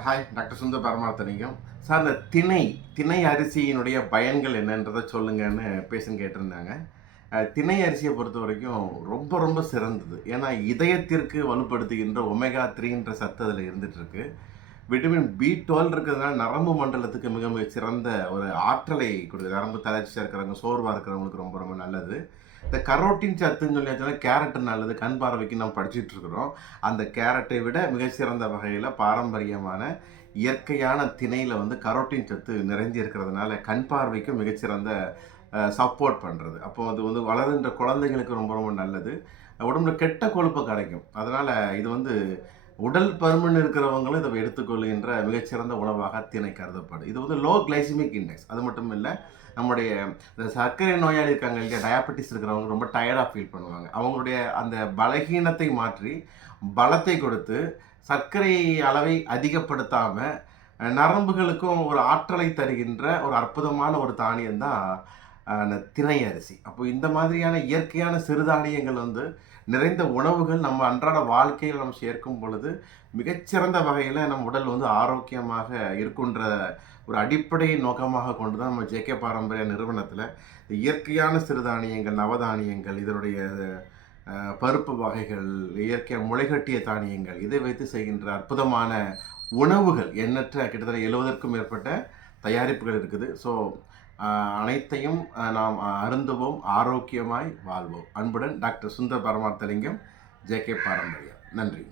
Hi, doctor Sundar பரமார்த்தனிகம். Sir, இந்த திணை அரிசியினுடைய பயன்கள் என்னன்றதை சொல்லுங்கன்னு பேஷண்ட் கேட்டிருந்தாங்க. திணை அரிசியை பொறுத்த வரைக்கும் ரொம்ப ரொம்ப சிறந்தது. ஏன்னா இதயத்திற்கு வலுப்படுத்துகின்ற ஒமேகா 3ன்ற சத்து அதில் இருந்துகிட்ருக்கு. விட்டமின் பி12 இருக்கிறதுனால நரம்பு மண்டலத்துக்கு மிக மிக சிறந்த ஒரு ஆற்றலை கொடுக்குது. நரம்பு தளர்ச்சியாக இருக்கிறவங்க, சோர்வாக இருக்கிறவங்களுக்கு ரொம்ப ரொம்ப நல்லது. இந்த கரோட்டின் சத்துன்னு சொல்லி கேரட் நல்லது, கண் பார்வைக்கு நம்ம படிச்சுட்டு இருக்கிறோம். அந்த கேரட்டை விட மிகச்சிறந்த வகையில் பாரம்பரியமான இயற்கையான திணையில் கரோட்டின் சத்து நிறைஞ்சி இருக்கிறதுனால கண் பார்வைக்கு மிகச்சிறந்த சப்போர்ட் பண்ணுறது. அப்போ அது வளருகின்ற குழந்தைங்களுக்கு ரொம்ப ரொம்ப நல்லது. உடம்புல கெட்ட கொழுப்பை கிடைக்கும். அதனால் இது உடல் பருமன் இருக்கிறவங்களும் இதை எடுத்துக்கொள்கின்ற மிகச்சிறந்த உணவாக திணை கருதப்படுது. இது லோ கிளைசிமிக் இண்டெக்ஸ். அது மட்டும் இல்லை, நம்முடைய இந்த சர்க்கரை நோயாளி இருக்காங்க இல்லையா, டயபெட்டிஸ் இருக்கிறவங்க ரொம்ப டயர்டாக ஃபீல் பண்ணுவாங்க. அவங்களுடைய அந்த பலகீனத்தை மாற்றி பலத்தை கொடுத்து சர்க்கரை அளவை அதிகப்படுத்தாமல் நரம்புகளுக்கும் ஒரு ஆற்றலை தருகின்ற ஒரு அற்புதமான ஒரு தானியம் தான் திணை அரிசி. அப்போ இந்த மாதிரியான இயற்கையான சிறுதானியங்கள் நிறைந்த உணவுகள் நம்ம அன்றாட வாழ்க்கையில் நம்ம சேர்க்கும் பொழுது மிகச்சிறந்த வகையில் நம்ம உடல் ஆரோக்கியமாக இருக்குன்ற ஒரு அடிப்படை நோக்கமாக கொண்டு தான் நம்ம ஜேகே பாரம்பரிய நிறுவனத்தில் இயற்கையான சிறுதானியங்கள், நவதானியங்கள், இதனுடைய பருப்பு வகைகள், இயற்கை முளைகட்டிய தானியங்கள், இதை வைத்து செய்கின்ற அற்புதமான உணவுகள் எண்ணற்ற கிட்டத்தட்ட 70க்கும் மேற்பட்ட தயாரிப்புகள் இருக்குது. ஸோ அனைத்தையும் நாம் அருந்துவோம், ஆரோக்கியமாய் வாழ்வோம். அன்புடன் டாக்டர் சுந்தர் பரமார்த்தலிங்கம், ஜேகே பாரம்பரியம். நன்றி.